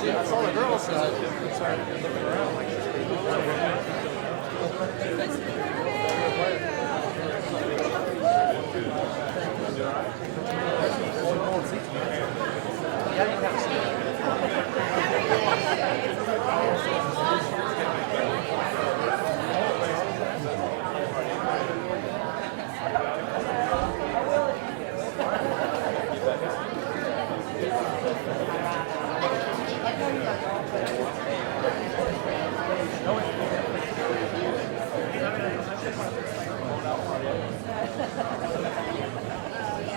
See, I saw the girls and I started looking around like she's pretty cool. Yeah, you have a seat.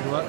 What?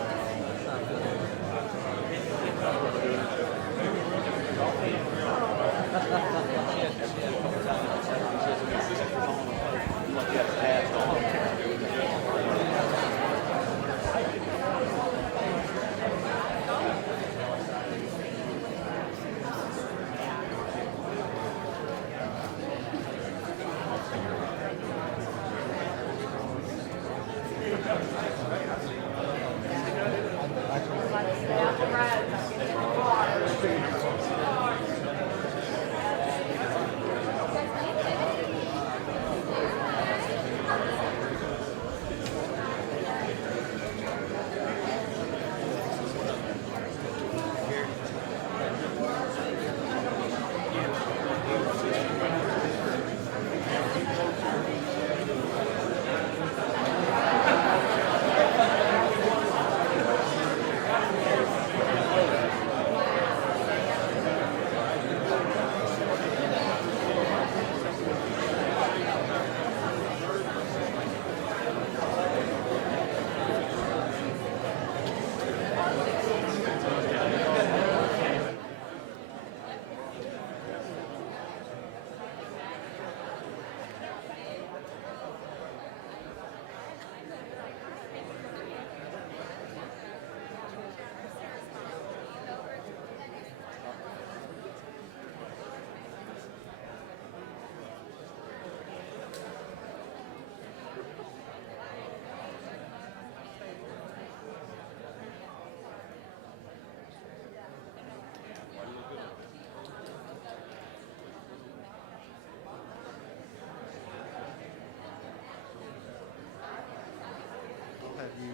I'll have you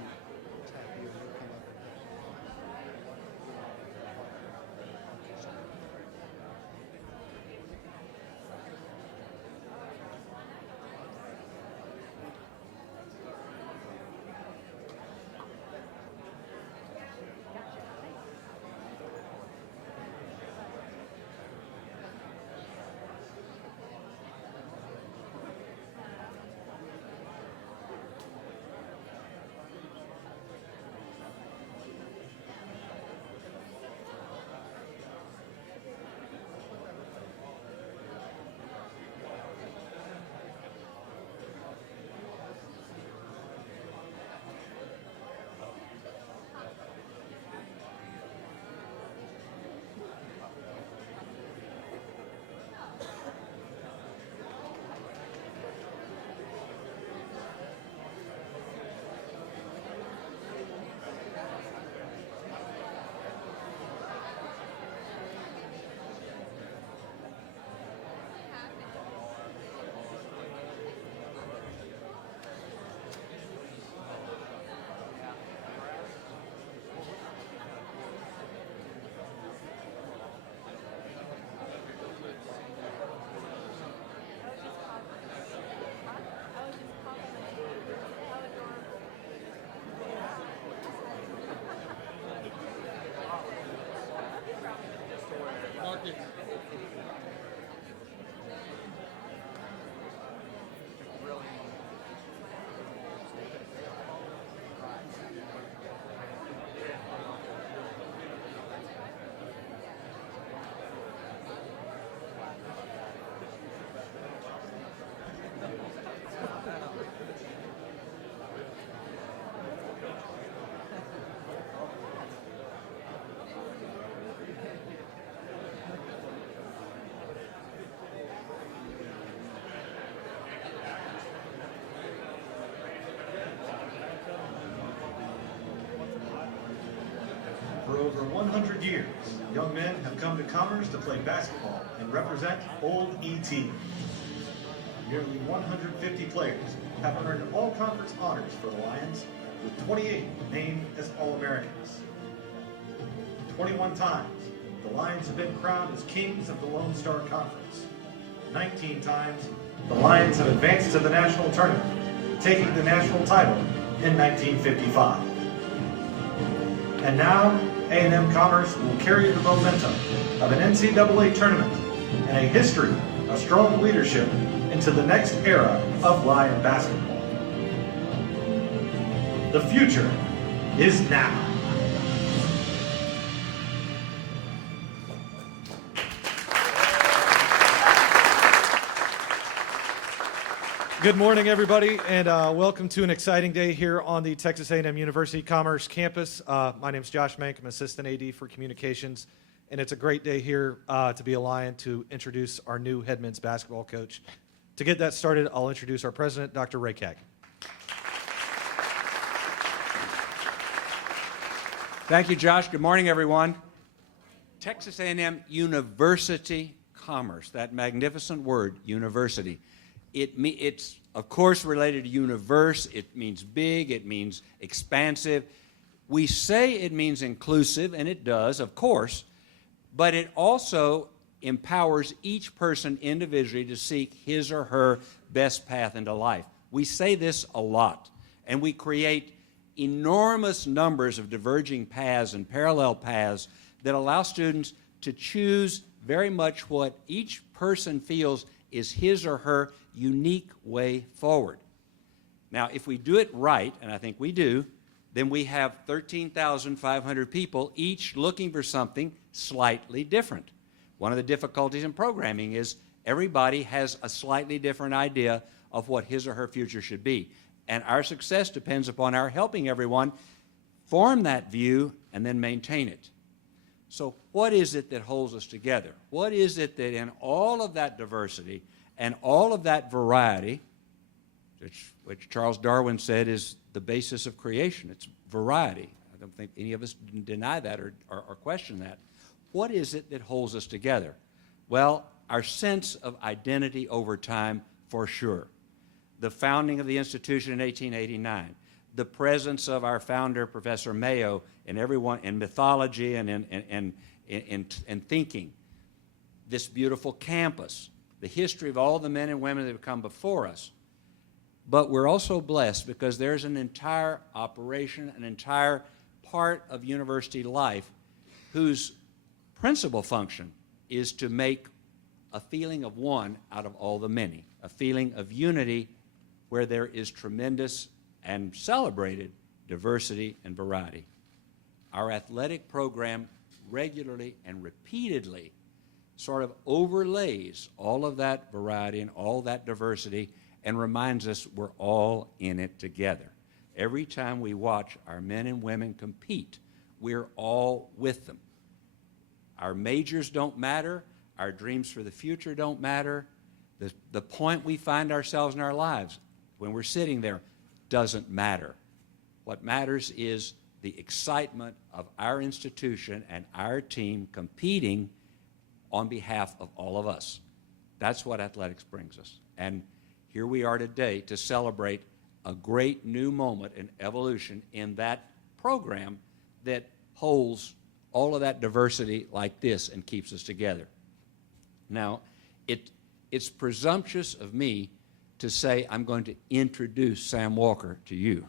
tap you and you'll come up. For over 100 years, young men have come to Commerce to play basketball and represent Old ET. Nearly 150 players have earned all-conference honors for the Lions, with 28 named as All-Americans. 21 times, the Lions have been crowned as kings of the Lone Star Conference. 19 times, the Lions have advanced to the national tournament, taking the national title in 1955. And now, A&M-Commerce will carry the momentum of an NCAA tournament and a history of strong leadership into the next era of Lion basketball. The future is now. Good morning, everybody, and welcome to an exciting day here on the Texas A&M University Commerce campus. My name is Josh Mank. I'm Assistant AD for Communications, and it's a great day here to be a Lion to introduce our new head men's basketball coach. To get that started, I'll introduce our president, Dr. Ray Kagan. Thank you, Josh. Good morning, everyone. Texas A&M University Commerce, that magnificent word, university. It's, of course, related to universe. It means big. It means expansive. We say it means inclusive, and it does, of course, but it also empowers each person individually to seek his or her best path into life. We say this a lot, and we create enormous numbers of diverging paths and parallel paths that allow students to choose very much what each person feels is his or her unique way forward. Now, if we do it right, and I think we do, then we have 13,500 people, each looking for something slightly different. One of the difficulties in programming is everybody has a slightly different idea of what his or her future should be. And our success depends upon our helping everyone form that view and then maintain it. So what is it that holds us together? What is it that in all of that diversity and all of that variety, which Charles Darwin said is the basis of creation, it's variety. I don't think any of us deny that or question that. What is it that holds us together? Well, our sense of identity over time, for sure. The founding of the institution in 1889, the presence of our founder, Professor Mayo, and everyone in mythology and in thinking, this beautiful campus, the history of all the men and women that have come before us. But we're also blessed because there's an entire operation, an entire part of university life whose principal function is to make a feeling of one out of all the many, a feeling of unity where there is tremendous and celebrated diversity and variety. Our athletic program regularly and repeatedly sort of overlays all of that variety and all that diversity and reminds us we're all in it together. Every time we watch our men and women compete, we're all with them. Our majors don't matter. Our dreams for the future don't matter. The point we find ourselves in our lives when we're sitting there doesn't matter. What matters is the excitement of our institution and our team competing on behalf of all of us. That's what athletics brings us. And here we are today to celebrate a great new moment in evolution in that program that holds all of that diversity like this and keeps us together. Now, it's presumptuous of me to say I'm going to introduce Sam Walker to you.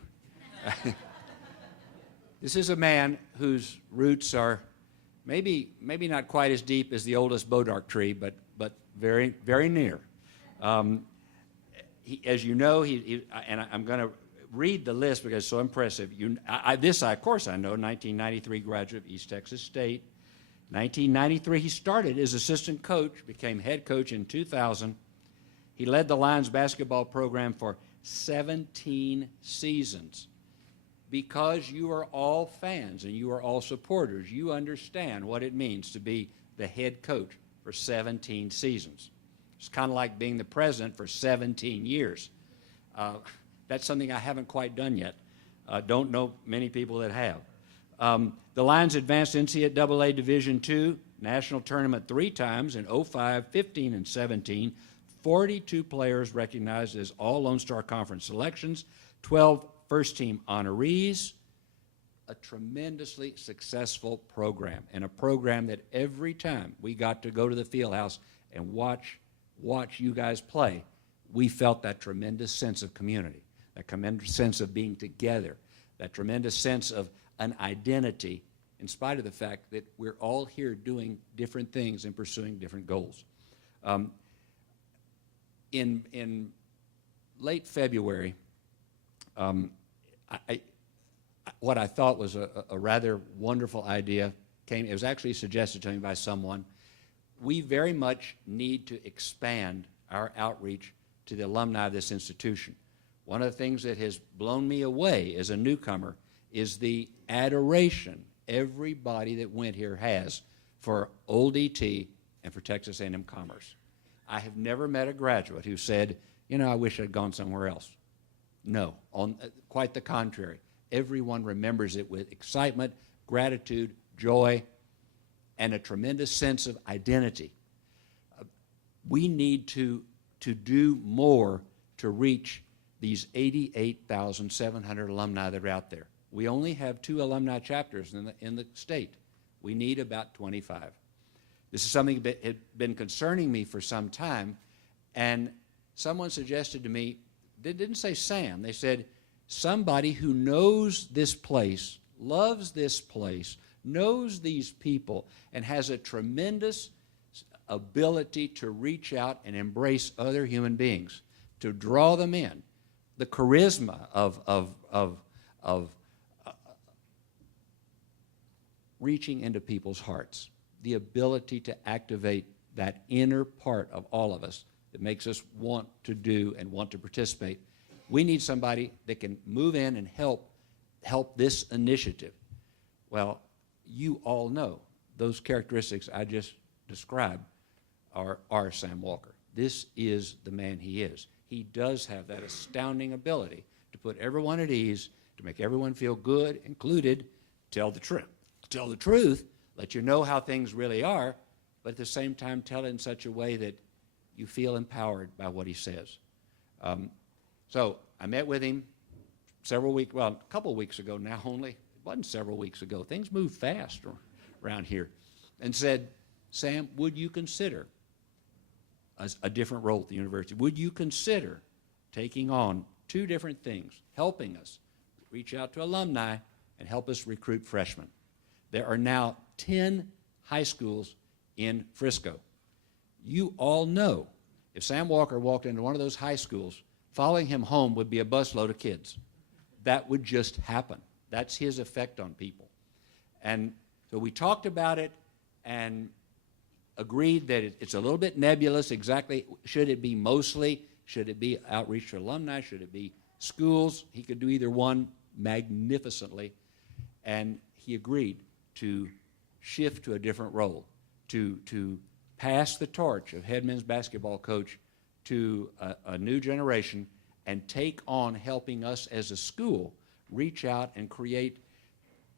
This is a man whose roots are maybe not quite as deep as the oldest Bodark tree, but very, very near. As you know, and I'm going to read the list because it's so impressive. Of course, I know, 1993 graduate of East Texas State. 1993, he started as assistant coach, became head coach in 2000. He led the Lions basketball program for 17 seasons. Because you are all fans and you are all supporters, you understand what it means to be the head coach for 17 seasons. It's kind of like being the president for 17 years. That's something I haven't quite done yet. Don't know many people that have. The Lions advanced NCAA Division II national tournament 3 times in 05, 15, and 17. 42 players recognized as all Lone Star Conference selections, 12 first-team honorees. A tremendously successful program, and a program that every time we got to go to the field house and watch you guys play, we felt that tremendous sense of community, that tremendous sense of being together, that tremendous sense of an identity, in spite of the fact that we're all here doing different things and pursuing different goals. In late February, what I thought was a rather wonderful idea it was actually suggested to me by someone. We very much need to expand our outreach to the alumni of this institution. One of the things that has blown me away as a newcomer is the adoration everybody that went here has for Old ET and for Texas A&M-Commerce. I have never met a graduate who said, you know, I wish I'd gone somewhere else. No, quite the contrary. Everyone remembers it with excitement, gratitude, joy, and a tremendous sense of identity. We need to do more to reach these 88,700 alumni that are out there. We only have 2 alumni chapters in the state. We need about 25. This is something that had been concerning me for some time, and someone suggested to me, they didn't say Sam, they said somebody who knows this place, loves this place, knows these people, and has a tremendous ability to reach out and embrace other human beings, to draw them in. The charisma of reaching into people's hearts, the ability to activate that inner part of all of us that makes us want to do and want to participate. We need somebody that can move in and help this initiative. Well, you all know those characteristics I just described are Sam Walker. This is the man he is. He does have that astounding ability to put everyone at ease, to make everyone feel good, included, tell the truth, let you know how things really are, but at the same time tell it in such a way that you feel empowered by what he says. So I met with him a couple weeks ago now only. It wasn't several weeks ago. Things move fast around here. And said, Sam, would you consider a different role at the university? Would you consider taking on 2 different things, helping us reach out to alumni and help us recruit freshmen? There are now 10 high schools in Frisco. You all know if Sam Walker walked into one of those high schools, following him home would be a busload of kids. That would just happen. That's his effect on people. And so we talked about it and agreed that it's a little bit nebulous exactly. Should it be outreach to alumni? Should it be schools? He could do either one magnificently. And he agreed to shift to a different role, to pass the torch of head men's basketball coach to a new generation and take on helping us as a school reach out and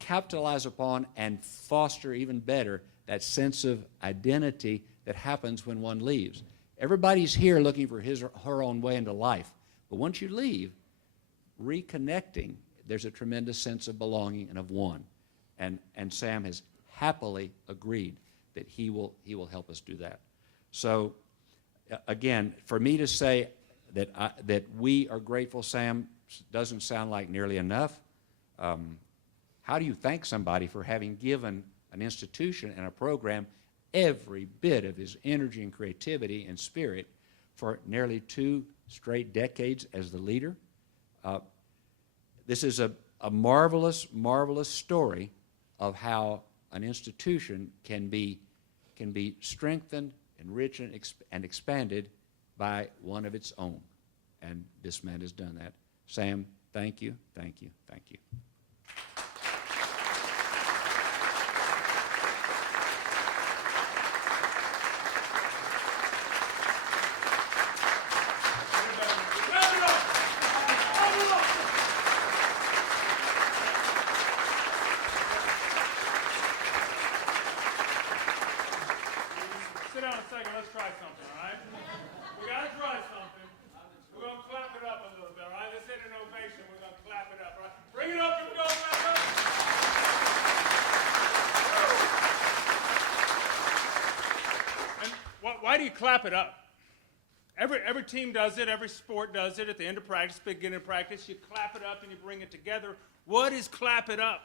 capitalize upon and foster even better that sense of identity that happens when one leaves. Everybody's here looking for his or her own way into life, but once you leave, reconnecting, there's a tremendous sense of belonging and of one. And Sam has happily agreed that he will help us do that. So again, for me to say that we are grateful, Sam, doesn't sound like nearly enough. How do you thank somebody for having given an institution and a program every bit of his energy and creativity and spirit for nearly 2 straight decades as the leader? This is a marvelous, marvelous story of how an institution can be strengthened, enriched, and expanded by one of its own. And this man has done that. Sam, thank you, thank you, thank you. down a second. Let's try something, all right? We got to try something. We're going to clap it up a little bit, all right? This ain't an ovation. We're going to clap it up, all right? Bring it up. Here we go. Clap up. And why do you clap it up? Every team does it. Every sport does it. At the end of practice, beginning of practice, you clap it up and you bring it together. What is clap it up?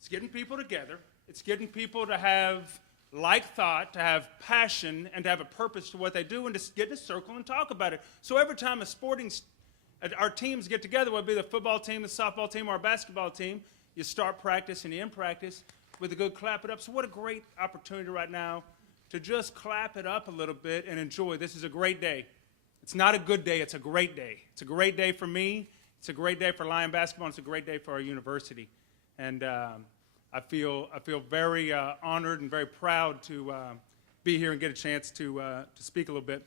It's getting people together. It's getting people to have like thought, to have passion, and to have a purpose to what they do, and to get in a circle and talk about it. So every time our teams get together, whether it be the football team, the softball team, or our basketball team, you start practice and you end practice with a good clap it up. So what a great opportunity right now to just clap it up a little bit and enjoy. This is a great day. It's not a good day, it's a great day. It's a great day for me. It's a great day for Lion basketball. It's a great day for our university. And I feel very honored and very proud to be here and get a chance to speak a little bit.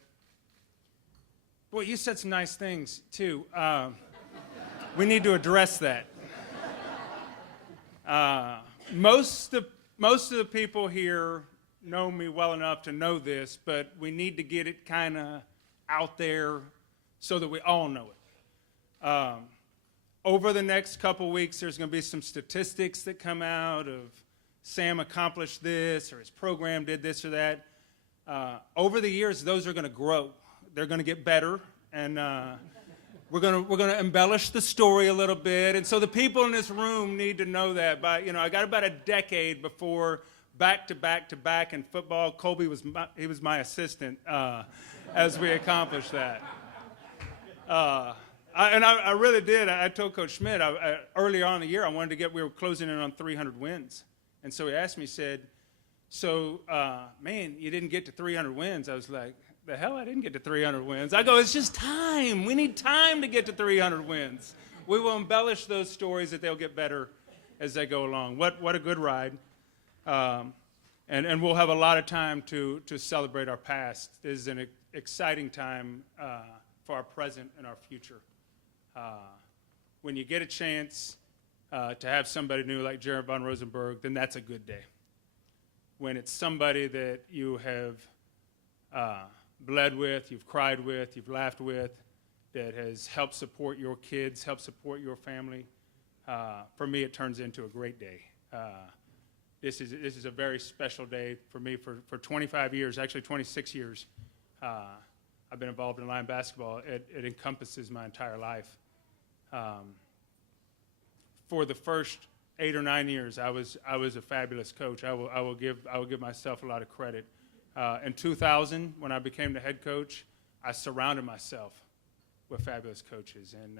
Boy, you said some nice things, too. We need to address that. Most of the people here know me well enough to know this, but we need to get it kind of out there so that we all know it. Over the next couple weeks, there's going to be some statistics that come out of Sam accomplished this, or his program did this or that. Over the years, those are going to grow. They're going to get better, and we're going to embellish the story a little bit. And so the people in this room need to know that. I got about a decade before back to back in football. Colby was my assistant as we accomplished that. I really did. I told Coach Schmidt early on in the year we were closing in on 300 wins. And so he asked me, he said, so, man, you didn't get to 300 wins. I was like, the hell, I didn't get to 300 wins. I go, it's just time. We need time to get to 300 wins. We will embellish those stories that they'll get better as they go along. What a good ride. And we'll have a lot of time to celebrate our past. This is an exciting time for our present and our future. When you get a chance to have somebody new like Jared Von Rosenberg, then that's a good day. When it's somebody that you have bled with, you've cried with, you've laughed with, that has helped support your kids, helped support your family, for me it turns into a great day. This is a very special day for me. For 25 years, actually 26 years, I've been involved in Lion basketball. It encompasses my entire life. For the first 8 or 9 years, I was a fabulous coach. I will give myself a lot of credit. In 2000, when I became the head coach, I surrounded myself with fabulous coaches, and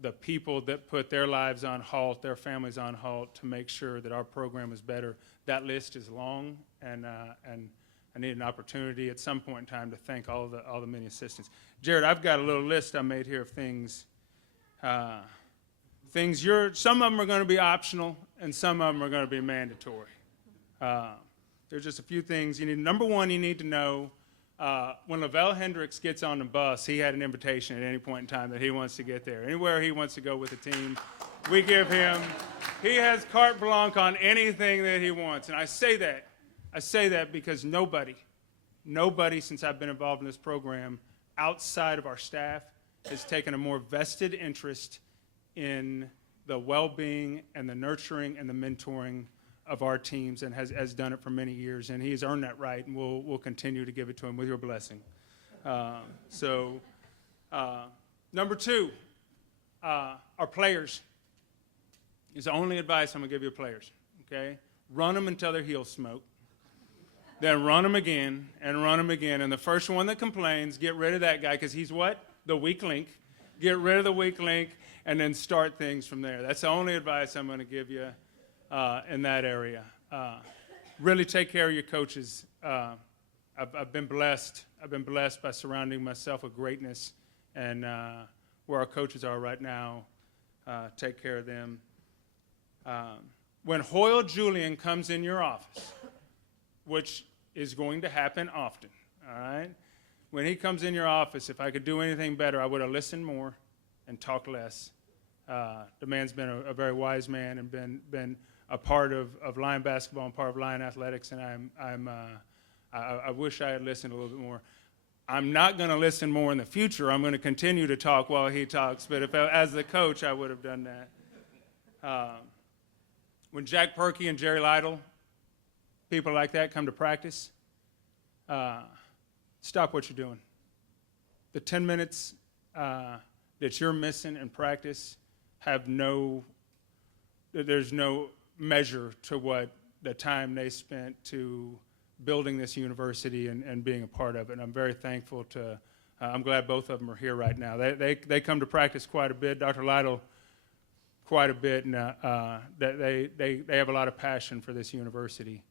the people that put their lives on halt, their families on halt, to make sure that our program is better. That list is long, and I need an opportunity at some point in time to thank all the many assistants. Jared, I've got a little list I made here of things. Some of them are going to be optional, and some of them are going to be mandatory. There's just a few things you need. Number one, you need to know when Lavelle Hendricks gets on the bus, he had an invitation at any point in time that he wants to get there. Anywhere he wants to go with the team, we give him. He has carte blanche on anything that he wants, and I say that because nobody since I've been involved in this program outside of our staff has taken a more vested interest in the well-being and the nurturing and the mentoring of our teams, and has done it for many years, and he's earned that right, and we'll continue to give it to him with your blessing. Number two, our players is the only advice I'm going to give your players, okay? Run them until their heels smoke. Then run them again, and the first one that complains, get rid of that guy, because he's what? The weak link. Get rid of the weak link, and then start things from there. That's the only advice I'm going to give you in that area. Really take care of your coaches. I've been blessed. I've been blessed by surrounding myself with greatness, and where our coaches are right now, take care of them. When Hoyle Julian comes in your office, which is going to happen often, all right? When he comes in your office, if I could do anything better, I would have listened more and talked less. The man's been a very wise man and been a part of Lion basketball and part of Lion athletics, and I wish I had listened a little bit more. I'm not going to listen more in the future. I'm going to continue to talk while he talks. But as the coach, I would have done that. When Jack Perkey and Jerry Lytle, people like that, come to practice, stop what you're doing. The 10 minutes that you're missing in practice there's no measure to what the time they spent to building this university and being a part of it. And I'm very thankful to, I'm glad both of them are here right now. They come to practice quite a bit, Dr. Lytle quite a bit, and they have a lot of passion for this university.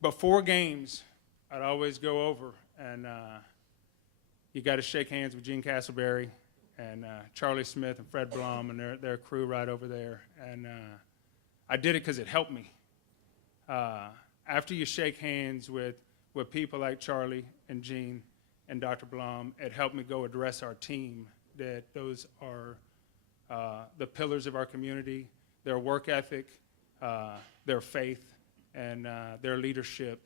Before games, I'd always go over, and you got to shake hands with Gene Castleberry and Charlie Smith and Fred Blum and their crew right over there. And I did it because it helped me. After you shake hands with people like Charlie and Gene and Dr. Blum, it helped me go address our team, that those are the pillars of our community, their work ethic, their faith, and their leadership.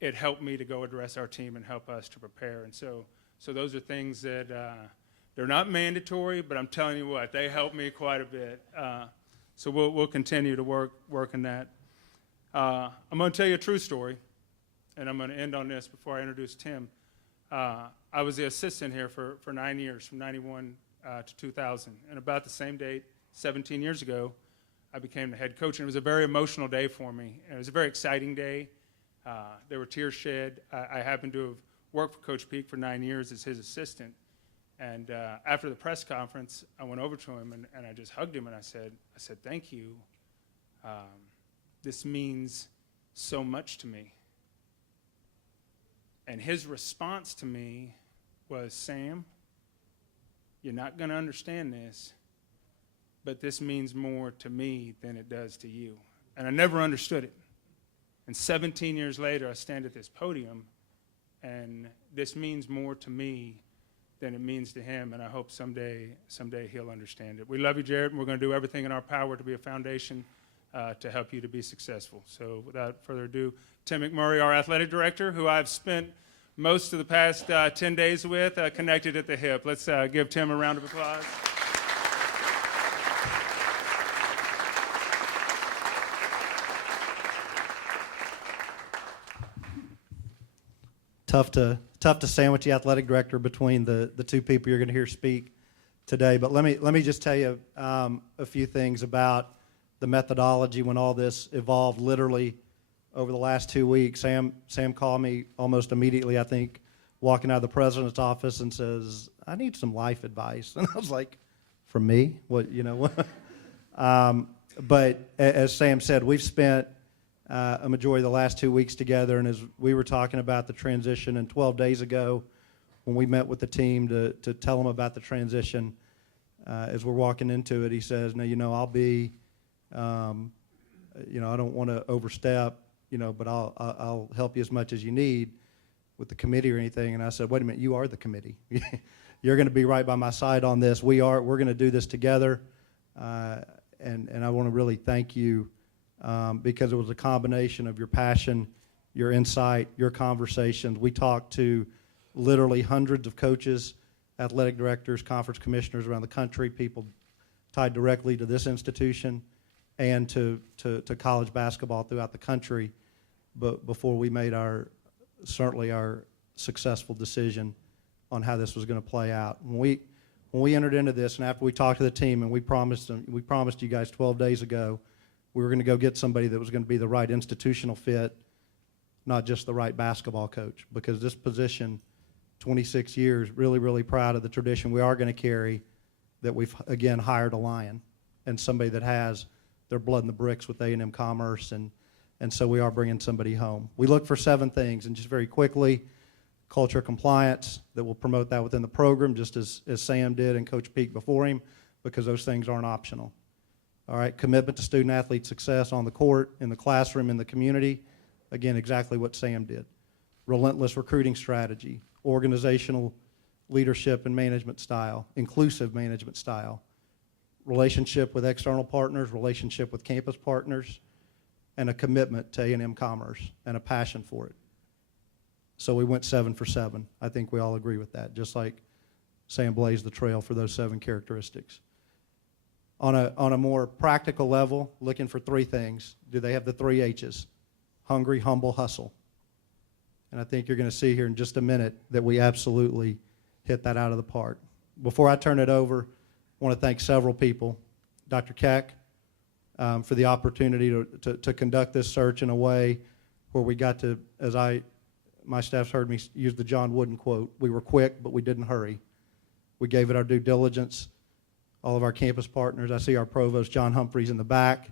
It helped me to go address our team and help us to prepare. And so those are things that they're not mandatory, but I'm telling you what, they helped me quite a bit. So we'll continue to work on that. I'm going to tell you a true story, and I'm going to end on this before I introduce Tim. I was the assistant here for 9 years, from 91 to 2000. And about the same date, 17 years ago, I became the head coach. And it was a very emotional day for me. And it was a very exciting day. There were tears shed. I happened to have worked for Coach Peak for 9 years as his assistant. And after the press conference, I went over to him and I just hugged him and I said, thank you. This means so much to me. And his response to me was, Sam, you're not going to understand this, but this means more to me than it does to you. And I never understood it. And 17 years later, I stand at this podium, and this means more to me than it means to him, and I hope someday he'll understand it. We love you, Jared, and we're going to do everything in our power to be a foundation to help you to be successful. So without further ado, Tim McMurray, our athletic director, who I've spent most of the past 10 days with, connected at the hip. Let's give Tim a round of applause. Tough to sandwich the athletic director between the two people you're going to hear speak today. But let me just tell you a few things about the methodology when all this evolved. Literally over the last 2 weeks, Sam called me almost immediately, I think, walking out of the president's office and says, I need some life advice. And I was like, from me? What, you know? But as Sam said, we've spent a majority of the last 2 weeks together, and as we were talking about the transition, and 12 days ago when we met with the team to tell them about the transition, as we're walking into it, he says, no, I'll be, I don't want to overstep, but I'll help you as much as you need with the committee or anything. And I said, wait a minute, you are the committee. You're going to be right by my side on this. We're going to do this together, and I want to really thank you because it was a combination of your passion, your insight, your conversations. We talked to literally hundreds of coaches, athletic directors, conference commissioners around the country, people tied directly to this institution and to college basketball throughout the country, but before we made our successful decision on how this was going to play out. When we entered into this, and after we talked to the team, and we promised you guys 12 days ago, we were going to go get somebody that was going to be the right institutional fit, not just the right basketball coach, because this position, 26 years, really, really proud of the tradition we are going to carry, that we've, again, hired a Lion and somebody that has their blood in the bricks with A&M-Commerce, and so we are bringing somebody home. We look for 7 things, and just very quickly, culture compliance, that will promote that within the program, just as Sam did and Coach Peak before him, because those things aren't optional. All right, commitment to student-athlete success on the court, in the classroom, in the community. Again, exactly what Sam did. Relentless recruiting strategy, organizational leadership and management style, inclusive management style, relationship with external partners, relationship with campus partners, and a commitment to A&M-Commerce and a passion for it. So we went 7 for 7. I think we all agree with that, just like Sam blazed the trail for those 7 characteristics. On a more practical level, looking for 3 things. Do they have the 3 H's? Hungry, humble, hustle. And I think you're going to see here in just a minute that we absolutely hit that out of the park. Before I turn it over, I want to thank several people. Dr. Keck, for the opportunity to conduct this search in a way where we got to, my staff's heard me use the John Wooden quote, we were quick, but we didn't hurry. We gave it our due diligence. All of our campus partners, I see our provost, John Humphreys, in the back.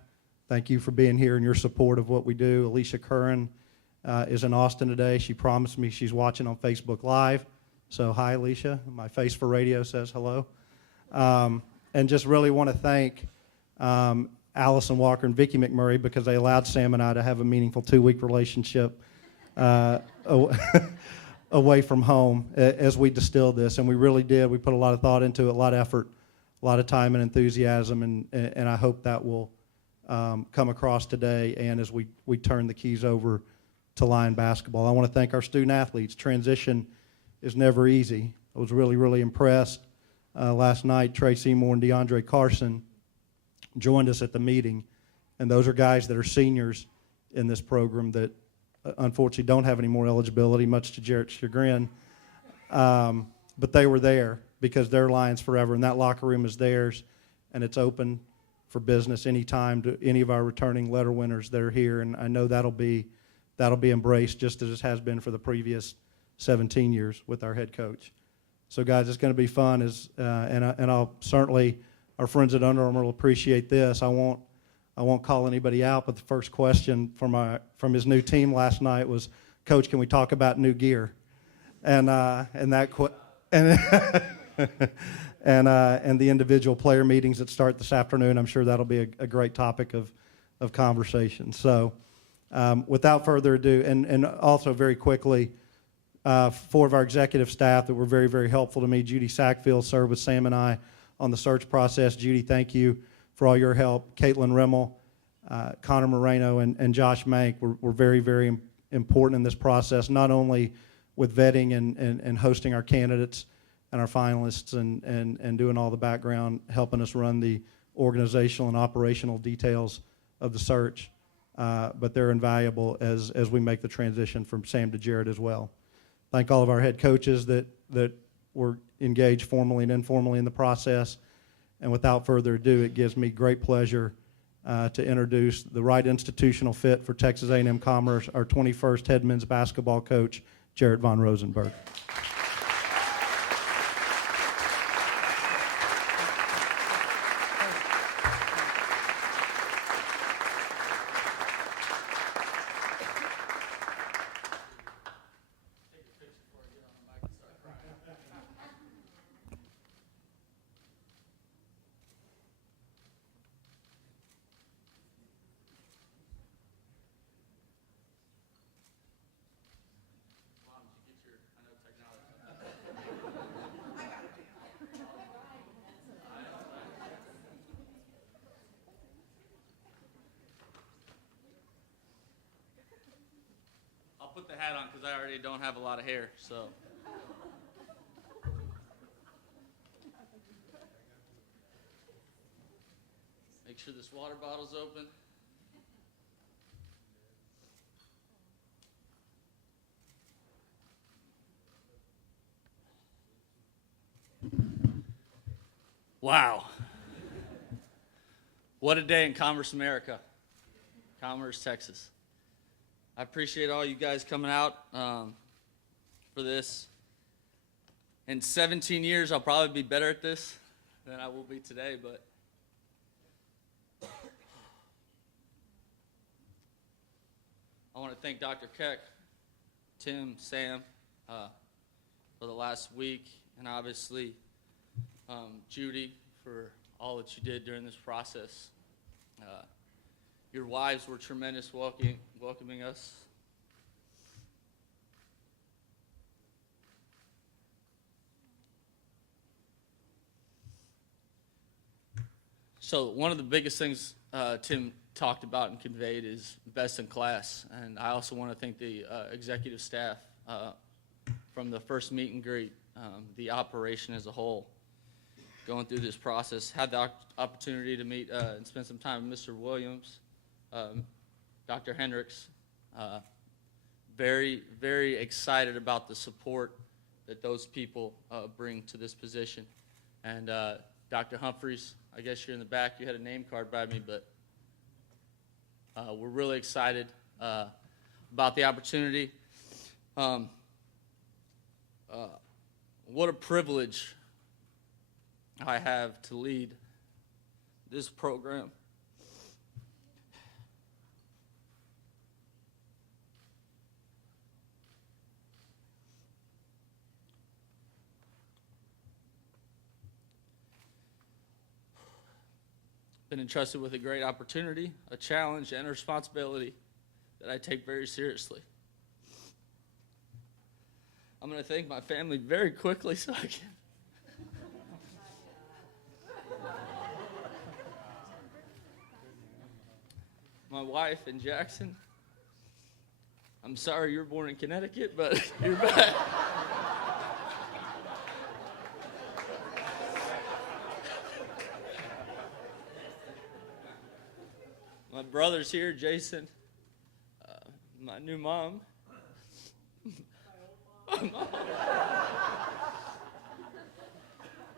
Thank you for being here and your support of what we do. Alicia Curran is in Austin today. She promised me she's watching on Facebook Live. So hi, Alicia. My face for radio says hello. And just really want to thank Allison Walker and Vicki McMurray because they allowed Sam and I to have a meaningful 2-week relationship away from home as we distilled this. And we really did. We put a lot of thought into it, a lot of effort, a lot of time and enthusiasm, and I hope that will come across today and as we turn the keys over to Lion basketball. I want to thank our student athletes. Transition is never easy. I was really, really impressed. Last night, Trey Seymour and DeAndre Carson joined us at the meeting, and those are guys that are seniors in this program that unfortunately don't have any more eligibility, much to Jarrett's chagrin. But they were there because they're Lions forever, and that locker room is theirs, and it's open for business anytime to any of our returning letter winners that are here, and I know that'll be embraced just as it has been for the previous 17 years with our head coach. So, guys, it's going to be fun, and I'll certainly, our friends at Under Armour will appreciate this. I won't call anybody out, but the first question from his new team last night was, Coach, can we talk about new gear? And the individual player meetings that start this afternoon, I'm sure that'll be a great topic of conversation. So, without further ado, and also very quickly, 4 of our executive staff that were very, very helpful to me. Judy Sackfield served with Sam and I on the search process. Judy, thank you for all your help. Caitlin Rimmel, Connor Moreno, and Josh Mank were very, very important in this process, not only with vetting and hosting our candidates and our finalists and doing all the background, helping us run the organizational and operational details of the search, but they're invaluable as we make the transition from Sam to Jarrett as well. Thank all of our head coaches that were engaged formally and informally in the process. And without further ado, it gives me great pleasure to introduce the right institutional fit for Texas A&M-Commerce, our 21st head men's basketball coach, Jarrett Von Rosenberg. I'll put the hat on because I already don't have a lot of hair, so. Make sure this water bottle's open. Wow. What a day in Commerce, America. Commerce, Texas. I appreciate all you guys coming out for this. In 17 years, I'll probably be better at this than I will be today, but I want to thank Dr. Keck, Tim, Sam for the last week, and obviously Judy for all that you did during this process. Your wives were tremendous welcoming us. So one of the biggest things Tim talked about and conveyed is best in class. And I also want to thank the executive staff from the first meet and greet, the operation as a whole, going through this process. Had the opportunity to meet and spend some time with Mr. Williams, Dr. Hendricks. Very, very excited about the support that those people bring to this position. And Dr. Humphreys, I guess you're in the back. You had a name card by me, but we're really excited about the opportunity. What a privilege I have to lead this program. Been entrusted with a great opportunity, a challenge, and a responsibility that I take very seriously. I'm going to thank my family very quickly so I can. My wife in Jackson. I'm sorry you were born in Connecticut, but you're back. My brother's here, Jason. My new mom.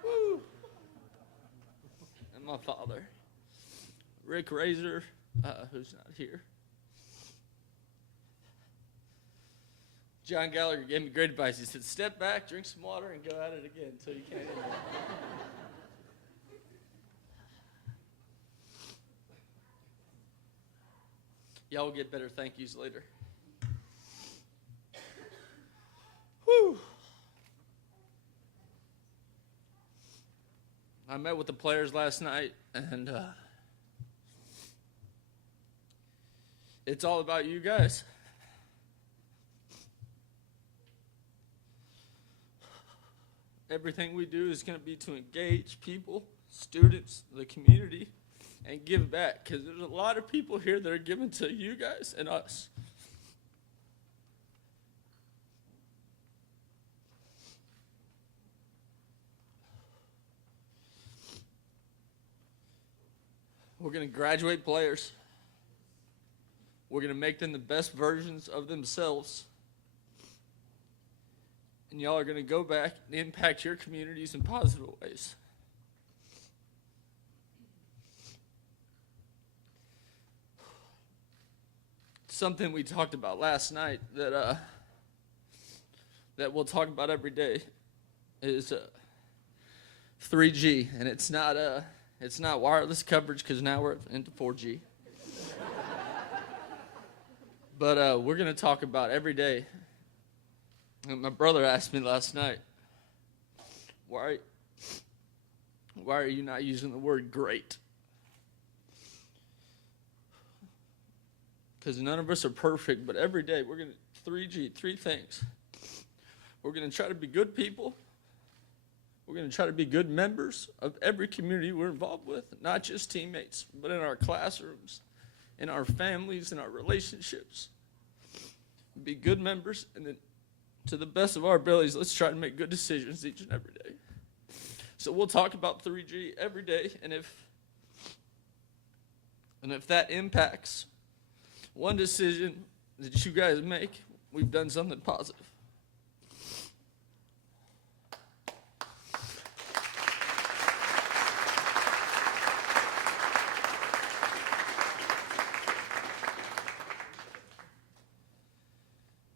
Woo. And my father, Rick Razor, who's not here. John Gallagher gave me great advice. He said, step back, drink some water, and go at it again until you can't anymore. Y'all will get better thank yous later. Whew. I met with the players last night, and it's all about you guys. Everything we do is going to be to engage people, students, the community, and give back, because there's a lot of people here that are giving to you guys and us. We're going to graduate players. We're going to make them the best versions of themselves. And y'all are going to go back and impact your communities in positive ways. Something we talked about last night that we'll talk about every day is 3G, and it's not wireless coverage because now we're into 4G. But we're going to talk about every day. And my brother asked me last night, why are you not using the word great? Because none of us are perfect, but every day we're going to 3G, three things. We're going to try to be good people. We're going to try to be good members of every community we're involved with, not just teammates, but in our classrooms, in our families, in our relationships. Be good members, and then to the best of our abilities, let's try to make good decisions each and every day. So we'll talk about 3G every day, and if that impacts one decision that you guys make, we've done something positive.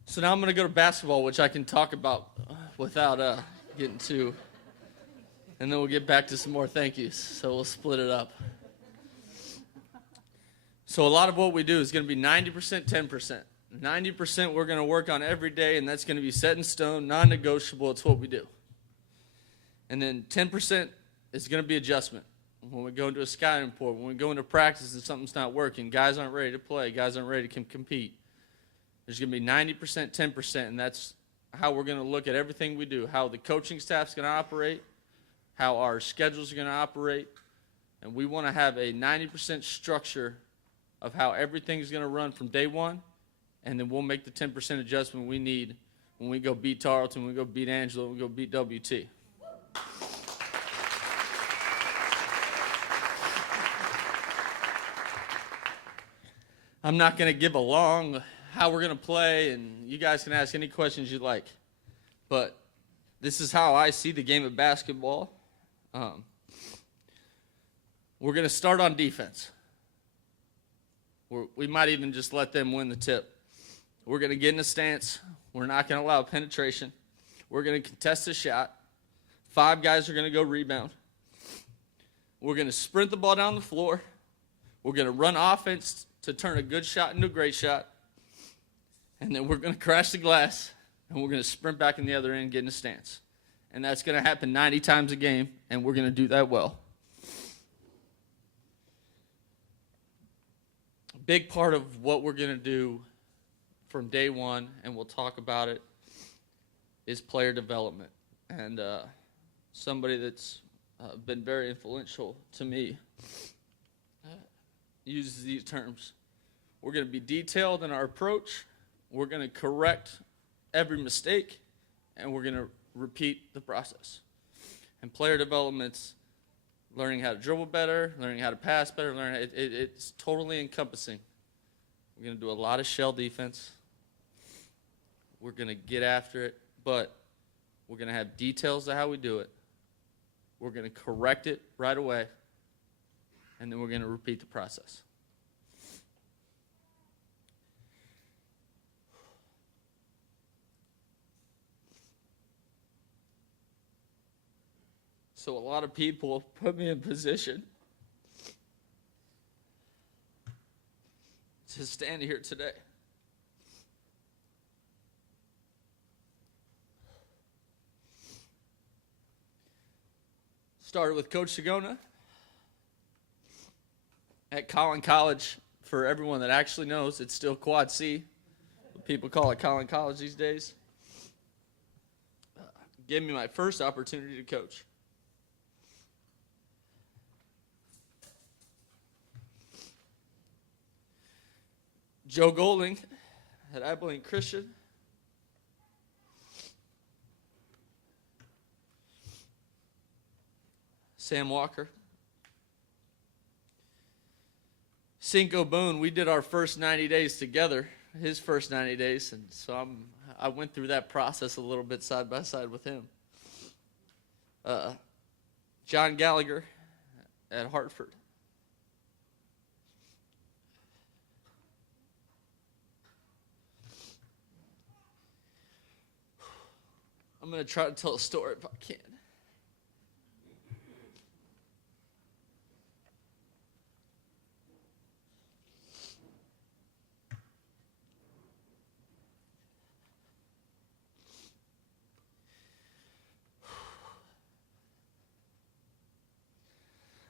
So now I'm going to go to basketball, which I can talk about without getting too, and then we'll get back to some more thank yous. So we'll split it up. So a lot of what we do is going to be 90%, 10%. 90% we're going to work on every day, and that's going to be set in stone, non-negotiable. It's what we do. And then 10% is going to be adjustment. When we go into a scouting report, when we go into practice and something's not working, guys aren't ready to play, guys aren't ready to compete. There's going to be 90%, 10%, and that's how we're going to look at everything we do, how the coaching staff's going to operate, how our schedules are going to operate, and we want to have a 90% structure of how everything's going to run from day one, and then we'll make the 10% adjustment we need when we go beat Tarleton, when we go beat Angelo, when we go beat WT. I'm not going to give a long how we're going to play, and you guys can ask any questions you'd like. But this is how I see the game of basketball. We're going to start on defense. We might even just let them win the tip. We're going to get in a stance. We're not going to allow penetration. We're going to contest the shot. 5 guys are going to go rebound. We're going to sprint the ball down the floor. We're going to run offense to turn a good shot into a great shot. And then we're going to crash the glass, and we're going to sprint back in the other end and get in a stance. And that's going to happen 90 times a game, and we're going to do that well. A big part of what we're going to do from day one, and we'll talk about it, is player development. And somebody that's been very influential to me uses these terms. We're going to be detailed in our approach. We're going to correct every mistake, and we're going to repeat the process. And player development's learning how to dribble better, learning how to pass better, it's totally encompassing. We're going to do a lot of shell defense. We're going to get after it, but we're going to have details of how we do it. We're going to correct it right away, and then we're going to repeat the process. So a lot of people put me in position to stand here today. Started with Coach Sagona at Collin College. For everyone that actually knows, it's still Quad C. People call it Collin College these days. Gave me my first opportunity to coach. Joe Golding at Abilene Christian. Sam Walker. Cinco Boone, we did our first 90 days together, his first 90 days, and so I went through that process a little bit side by side with him. John Gallagher at Hartford. I'm going to try to tell a story if I can.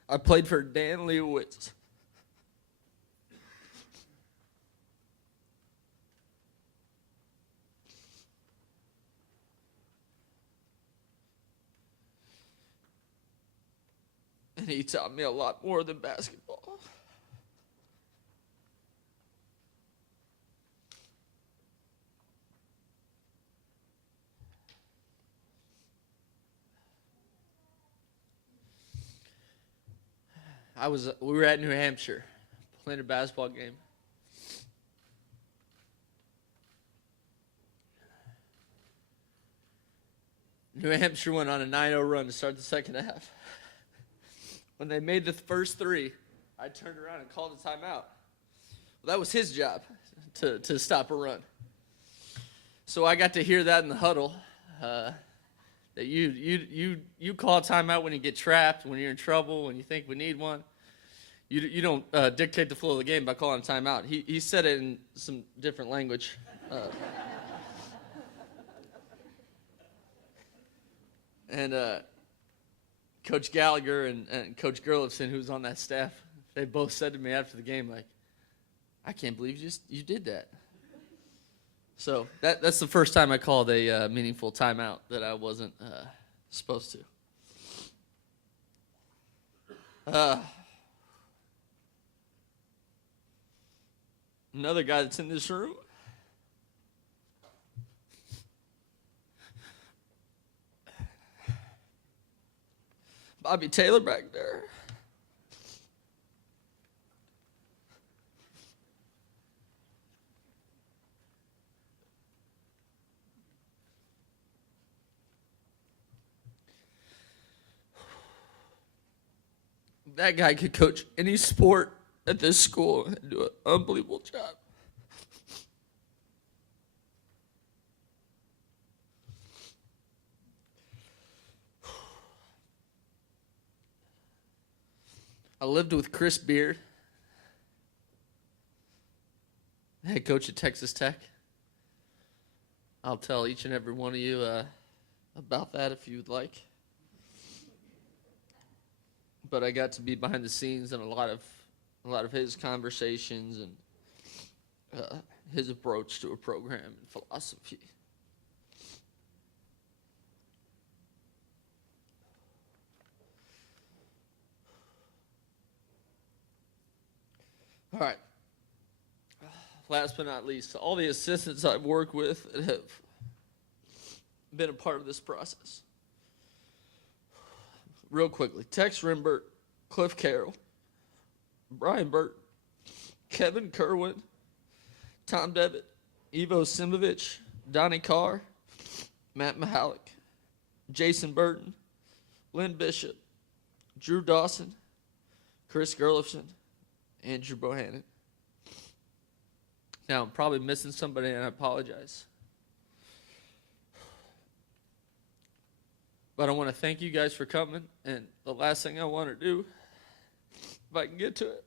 I played for Dan Leowitz. And he taught me a lot more than basketball. We were at New Hampshire playing a basketball game. New Hampshire went on a 9-0 run to start the second half. When they made the first 3, I turned around and called a timeout. Well, that was his job, to stop a run. So I got to hear that in the huddle, that you call a timeout when you get trapped, when you're in trouble, when you think we need one. You don't dictate the flow of the game by calling a timeout. He said it in some different language. And Coach Gallagher and Coach Gerlifson, who's on that staff, they both said to me after the game, like, I can't believe you did that. So that's the first time I called a meaningful timeout that I wasn't supposed to. another guy that's in this room. Bobby Taylor back there. That guy could coach any sport at this school and do an unbelievable job. I lived with Chris Beard, head coach at Texas Tech. I'll tell each and every one of you about that if you'd like. But I got to be behind the scenes in a lot of his conversations and his approach to a program and philosophy. All right. Last but not least, all the assistants I've worked with that have been a part of this process. Real quickly, Tex Rimbert, Cliff Carroll, Brian Burt, Kevin Kerwin, Tom Devitt, Ivo Simovich, Donnie Carr, Matt Mahalik, Jason Burton, Lynn Bishop, Drew Dawson, Chris Gerlifson, Andrew Bohannon. Now, I'm probably missing somebody, and I apologize. But I want to thank you guys for coming. And the last thing I want to do, if I can get to it,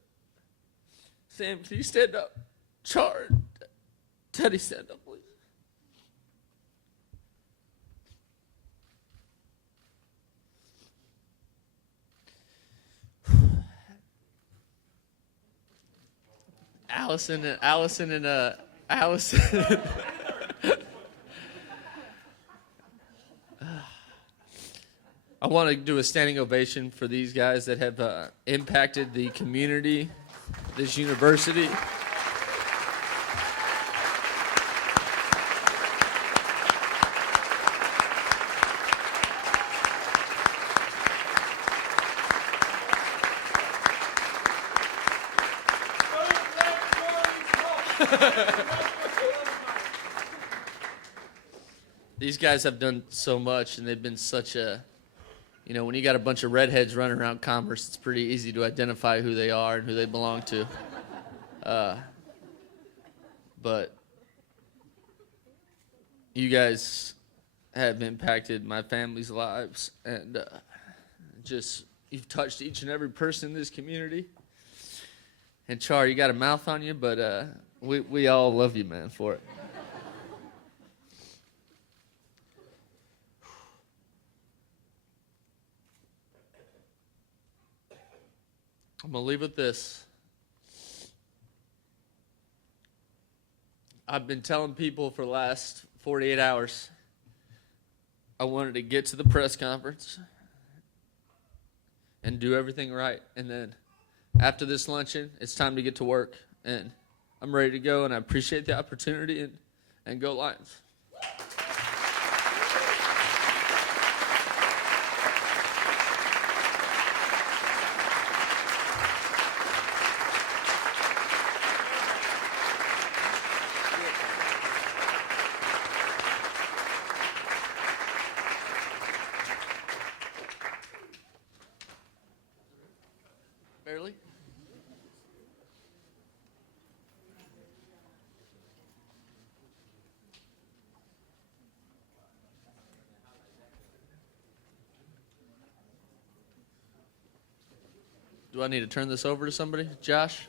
Sam, can you stand up? Char, Teddy, stand up, please. Allison. I want to do a standing ovation for these guys that have impacted the community, this university. These guys have done so much, and they've been such a, you know, when you got a bunch of redheads running around Commerce, it's pretty easy to identify who they are and who they belong to. But you guys have impacted my family's lives, and just, you've touched each and every person in this community. And Char, you got a mouth on you, but we all love you, man, for it. I'm going to leave with this. I've been telling people for the last 48 hours I wanted to get to the press conference and do everything right. And then after this luncheon, it's time to get to work. And I'm ready to go, and I appreciate the opportunity, and go Lions. Barely? Do I need to turn this over to somebody? Josh?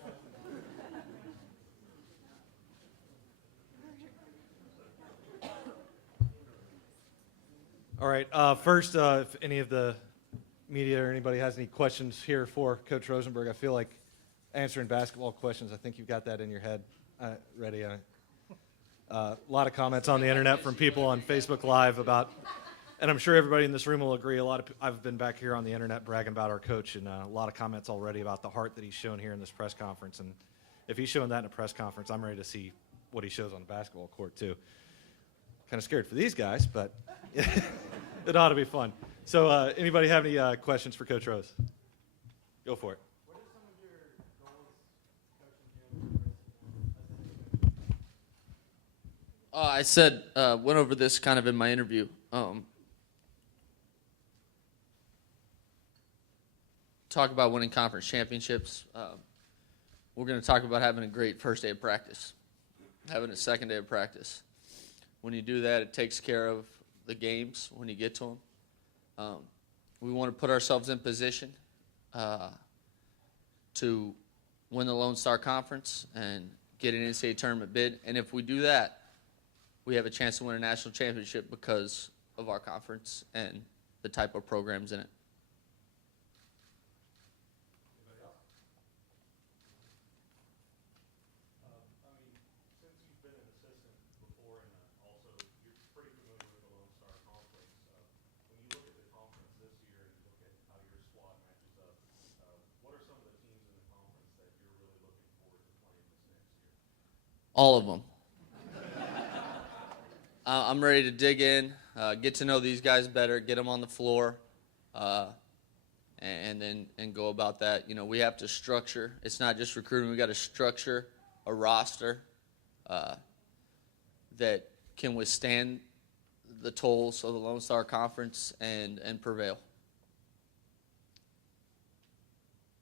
All right. First, if any of the media or anybody has any questions here for Coach Rosenberg, I feel like answering basketball questions, I think you've got that in your head ready. A lot of comments on the internet from people on Facebook Live about, and I'm sure everybody in this room will agree, I've been back here on the internet bragging about our coach, and a lot of comments already about the heart that he's shown here in this press conference. And if he's showing that in a press conference, I'm ready to see what he shows on the basketball court too. Kind of scared for these guys, but it ought to be fun. So anybody have any questions for Coach Rose? Go for it. What are some of your goals coaching here? I said, went over this kind of in my interview. Talk about winning conference championships. We're going to talk about having a great first day of practice, having a second day of practice. When you do that, it takes care of the games when you get to them. We want to put ourselves in position to win the Lone Star Conference and get an NCAA tournament bid. And if we do that, we have a chance to win a national championship because of our conference and the type of programs in it. I mean, since you've been an assistant before and also you're pretty familiar with the Lone Star Conference, when you look at the conference this year and you look at how your squad matches up, what are some of the teams in the conference that you're really looking forward to playing this next year? All of them. I'm ready to dig in, get to know these guys better, get them on the floor, and then go about that. You know, we have to structure. It's not just recruiting. We got to structure a roster that can withstand the tolls of the Lone Star Conference and prevail.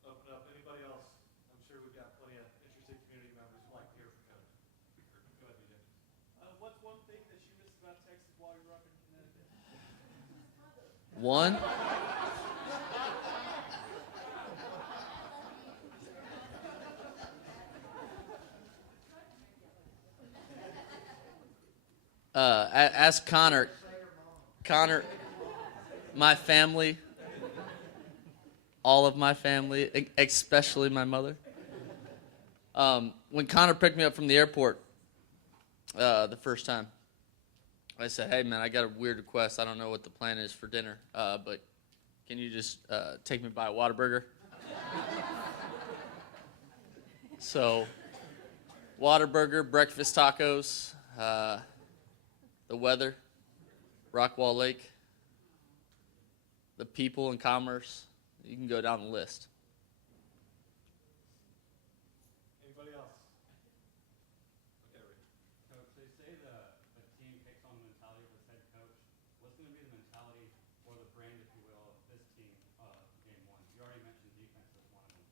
Open up. Anybody else? I'm sure we've got plenty of interested community members who like to hear from Coach. Go ahead, BJ. What's one thing that you missed about Texas while you were up in Connecticut? One. Ask Connor. Connor, my family, all of my family, especially my mother. When Connor picked me up from the airport the first time, I said, "Hey, man, I got a weird request. I don't know what the plan is for dinner, but can you just take me by a Whataburger?" So, Whataburger, breakfast tacos, the weather, Rockwall Lake, the people in Commerce. You can go down the list. Anybody else? Okay, Rick. Coach, they say the team takes on the mentality of its head coach. What's going to be the mentality or the brand, if you will, of this team game one? You already mentioned defense as one of them.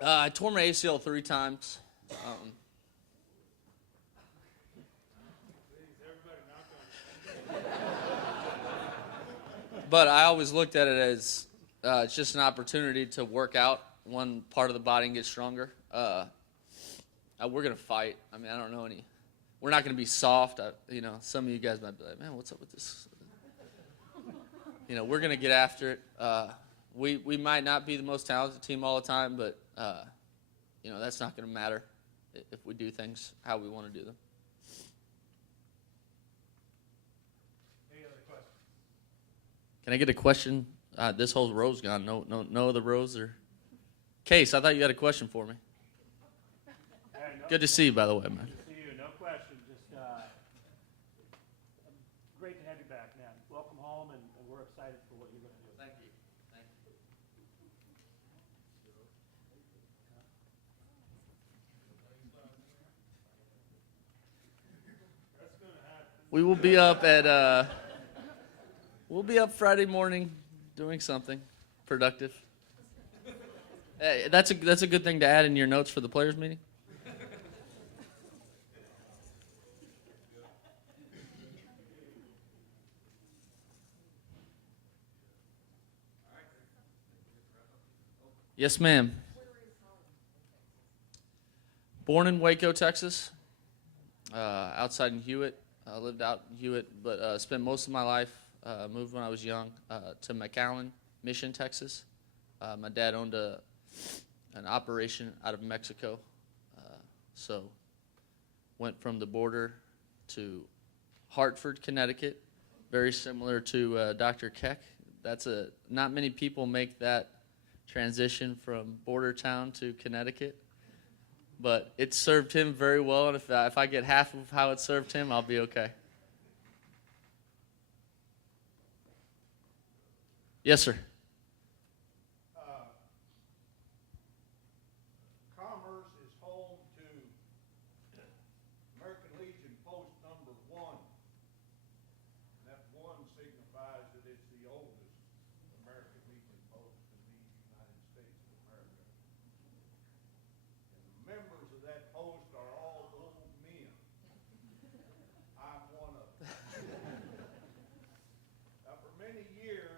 I tore my ACL 3 times. But I always looked at it as it's just an opportunity to work out one part of the body and get stronger. We're going to fight. I mean, I don't know any. We're not going to be soft. Some of you guys might be like, "Man, what's up with this?" We're going to get after it. We might not be the most talented team all the time, but that's not going to matter if we do things how we want to do them. Any other questions? Can I get a question? This whole row's gone. No other rows or. Case, I thought you had a question for me. Good to see you, by the way, man. See you. No question. Just great to have you back, man. Welcome home, and we're excited for what you're going to do. Thank you. We will be up at. We'll be up Friday morning, doing something productive. Hey, that's a good thing to add in your notes for the players' meeting. Yes, ma'am. Born in Waco, Texas. Outside in Hewitt. I lived out in Hewitt, but spent most of my life, moved when I was young, to McAllen, Mission, Texas. My dad owned an operation out of Mexico, so went from the border to Hartford, Connecticut, very similar to Dr. Keck. Not many people make that transition from border town to Connecticut. But it served him very well, and if I get half of how it served him, I'll be okay. Yes, sir. Commerce is home to American Legion Post number 1. And that 1 signifies that it's the oldest American Legion post in the United States of America. And the members of that post are all old men. I'm one of them. Now, for many years,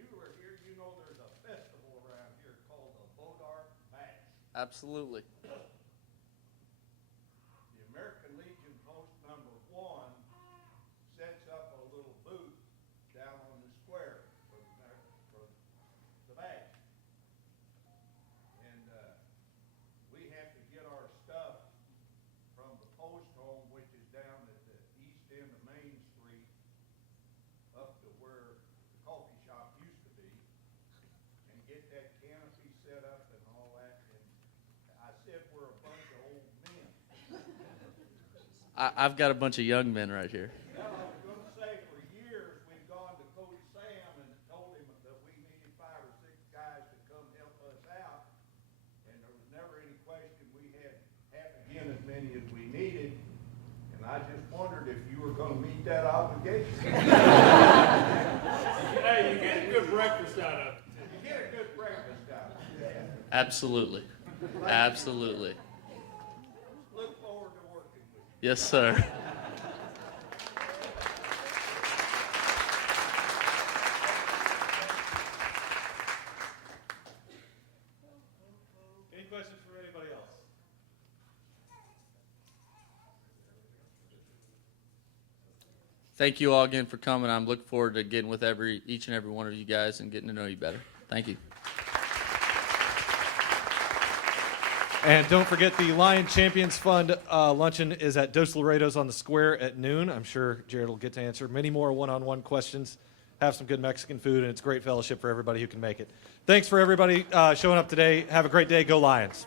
you were here, you know there's a festival around here called the Bodart Bash. Absolutely. The American Legion Post number 1 sets up a little booth down on the square for the bash. And we have to get our stuff from the post home, which is down at the east end of Main Street, up to where the coffee shop used to be, and get that canopy set up and all that. And I said we're a bunch of old men. I've got a bunch of young men right here. Well, I was going to say, for years, we've gone to Coach Sam and told him that we needed 5 or 6 guys to come help us out. And there was never any question we had half again as many as we needed. And I just wondered if you were going to meet that obligation. Hey, you get a good breakfast out of it. You get a good breakfast out of it. Absolutely. Absolutely. Look forward to working with you. Yes, sir. Any questions for anybody else? Thank you all again for coming. I'm looking forward to getting with each and every one of you guys and getting to know you better. Thank you. And don't forget the Lion Champions Fund luncheon is at Dos Laredos on the square at noon. I'm sure Jared will get to answer many more one-on-one questions, have some good Mexican food, and it's great fellowship for everybody who can make it. Thanks for everybody showing up today. Have a great day. Go Lions.